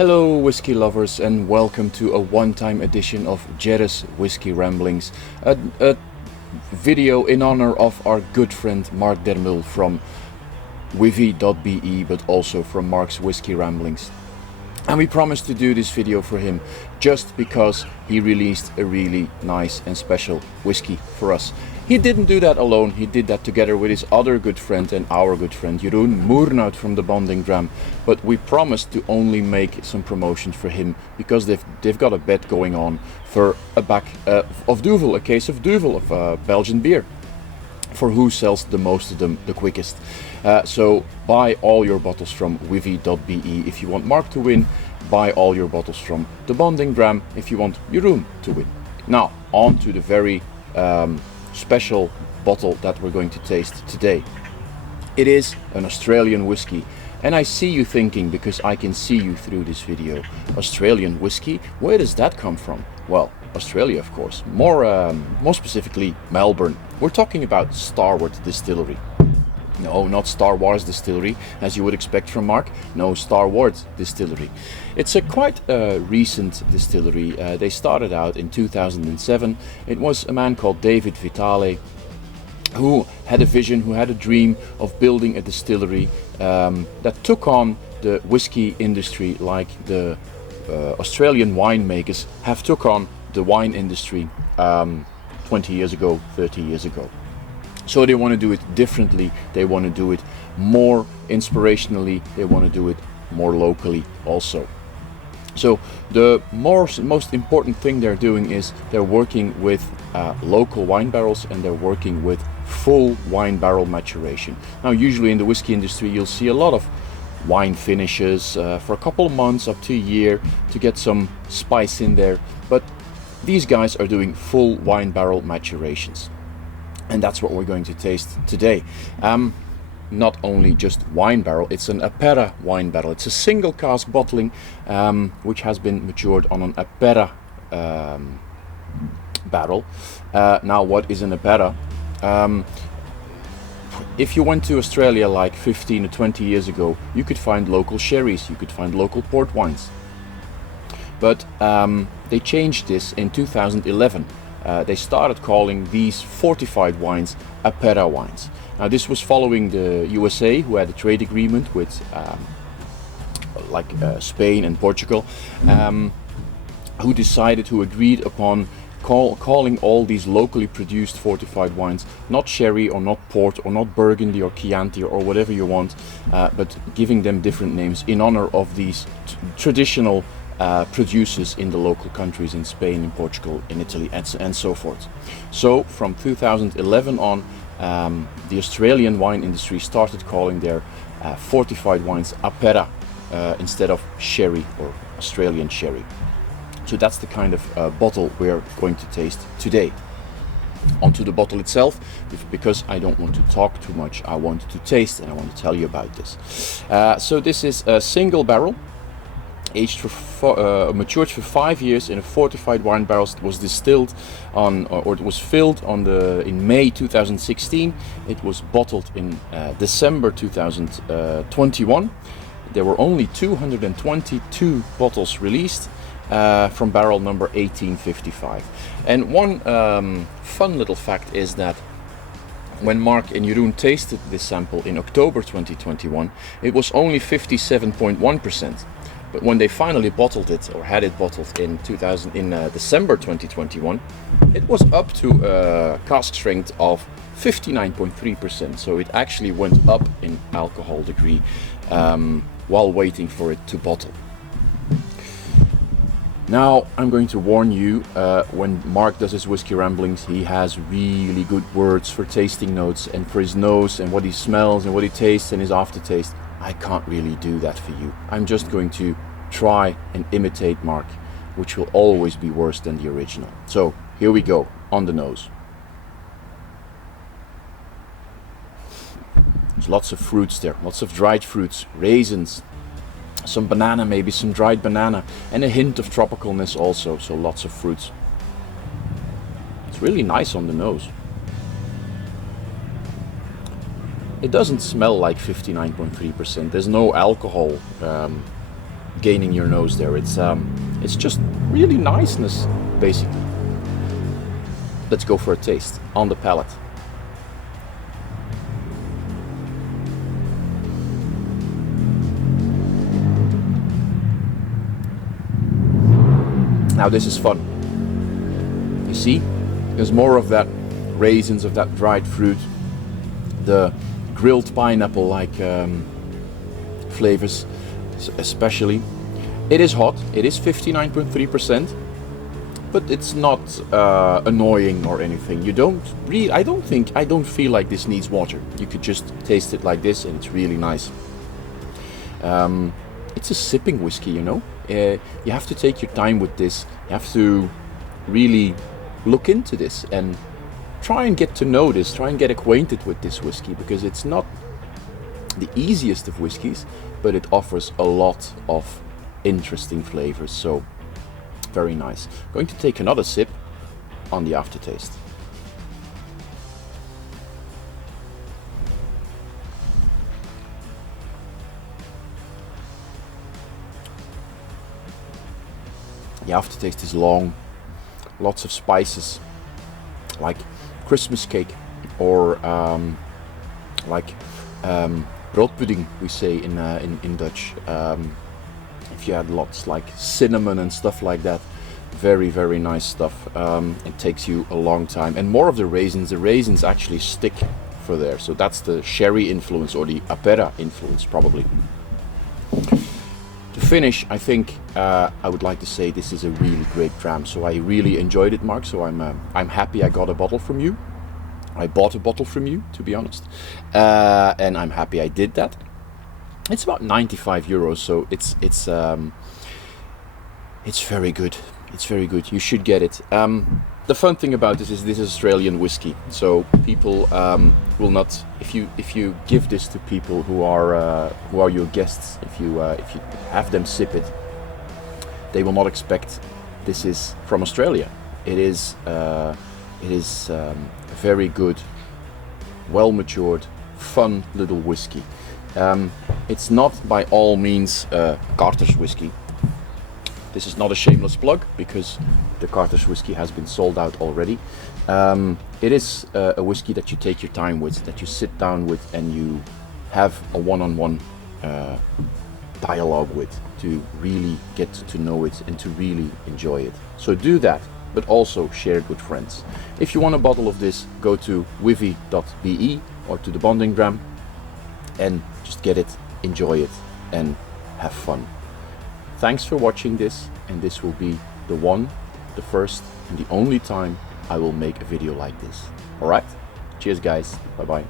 Hello whiskey lovers and welcome to a one-time edition of Jerre's Whiskey Ramblings, a video in honor of our good friend Mark Dermul from whisky.be, but also from Mark's Whiskey Ramblings. And we promised to do this video for him just because he released a really nice and special whiskey for us. He didn't do that alone, he did that together with his other good friend and our good friend Jeroen Moernout from the Bonding Dram. But we promised to only make some promotions for him because they've got a bet going on for a back of Duvel, a case of Duvel, of Belgian beer, for who sells the most of them the quickest. So buy all your bottles from whisky.be if you want Mark to win. Buy all your bottles from the Bonding Dram if you want Jeroen to win. Now on to the very special bottle that we're going to taste today. It is an Australian whiskey, and I see you thinking, because I can see you through this video, Australian whiskey, where does that come from? Well, Australia, of course, more specifically Melbourne. We're talking about Starward Distillery. No, not Star Wars Distillery, as you would expect from Mark. No, Starward Distillery. It's a quite recent distillery. They started out in 2007. It was a man called David Vitale who had a vision, who had a dream of building a distillery that took on the whiskey industry like the Australian winemakers have took on the wine industry 20 years ago, 30 years ago. So they want to do it differently, they want to do it more inspirationally, they want to do it more locally also. So the most important thing they're doing is they're working with local wine barrels, and they're working with full wine barrel maturation. Now usually in the whiskey industry you'll see a lot of wine finishes for a couple of months up to a year to get some spice in there, but these guys are doing full wine barrel maturations. And that's what we're going to taste today. Not only just wine barrel, it's an Apera wine barrel. It's a single cask bottling which has been matured on an Apera barrel. Now what is an Apera? If you went to Australia like 15 or 20 years ago, you could find local sherries, you could find local port wines. But they changed this in 2011. They started calling these fortified wines Apera wines. Now this was following the USA, who had a trade agreement with Spain and Portugal, who agreed upon calling all these locally produced fortified wines not sherry or not port or not Burgundy or Chianti or whatever you want, but giving them different names in honor of these traditional producers in the local countries, in Spain, in Portugal, in Italy, and so forth. So from 2011 on, the Australian wine industry started calling their fortified wines Apera instead of sherry or Australian sherry. So that's the kind of bottle we're going to taste today. Onto the bottle itself, because I don't want to talk too much, I want to taste and I want to tell you about this. So this is a single barrel, aged matured for 5 years in a fortified wine barrels. It was distilled on, or it was filled on in May 2016. It was bottled in December 2021. There were only 222 bottles released from barrel number 1855. And one fun little fact is that when Mark and Jeroen tasted this sample in October 2021, it was only 57.1%. But when they finally bottled it, or had it bottled in December 2021, it was up to a cask strength of 59.3%. So it actually went up in alcohol degree while waiting for it to bottle. Now I'm going to warn you, when Mark does his whiskey ramblings, he has really good words for tasting notes and for his nose and what he smells and what he tastes and his aftertaste. I can't really do that for you. I'm just going to try and imitate Mark, which will always be worse than the original. So here we go, on the nose. There's lots of fruits there, lots of dried fruits, raisins, some banana, maybe some dried banana, and a hint of tropicalness also, so lots of fruits. It's really nice on the nose. It doesn't smell like 59.3%. There's no alcohol gaining your nose there. It's just really niceness, basically. Let's go for a taste on the palate. Now this is fun. You see, there's more of that raisins, of that dried fruit, the grilled pineapple like flavors especially. It is hot, it is 59.3%, but it's not annoying or anything. You don't really, I don't feel like this needs water. You could just taste it like this and it's really nice. It's a sipping whiskey, you know. You have to take your time with this. You have to really look into this and try and get to know this, try and get acquainted with this whiskey, because it's not the easiest of whiskeys, but it offers a lot of interesting flavors. So very nice. Going to take another sip on the aftertaste. The aftertaste is long, lots of spices, like Christmas cake, or like broodpudding, we say in Dutch. If you add lots like cinnamon and stuff like that, very nice stuff. It takes you a long time, and more of the raisins actually stick for there. So that's the sherry influence, or the apera influence probably. To finish, I think I would like to say this is a really great dram. So I really enjoyed it, Mark. So I'm happy I got a bottle from you. I bought a bottle from you, to be honest, and I'm happy I did that. It's about 95 euros, so it's very good. It's very good. You should get it. The fun thing about this is Australian whiskey. So people will not, if you give this to people who are your guests, if you have them sip it, they will not expect this is from Australia. It is very good, well matured, fun little whiskey. It's not by all means Carter's whiskey. This is not a shameless plug, because the Carter's whiskey has been sold out already. It is a whiskey that you take your time with, that you sit down with, and you have a one-on-one dialogue with, to really get to know it and to really enjoy it. So do that, but also share it with friends. If you want a bottle of this, go to wivy.be or to the Bonding Dram and just get it, enjoy it, and have fun. Thanks for watching this, and this will be the first and the only time I will make a video like this. Alright? Cheers guys, bye bye.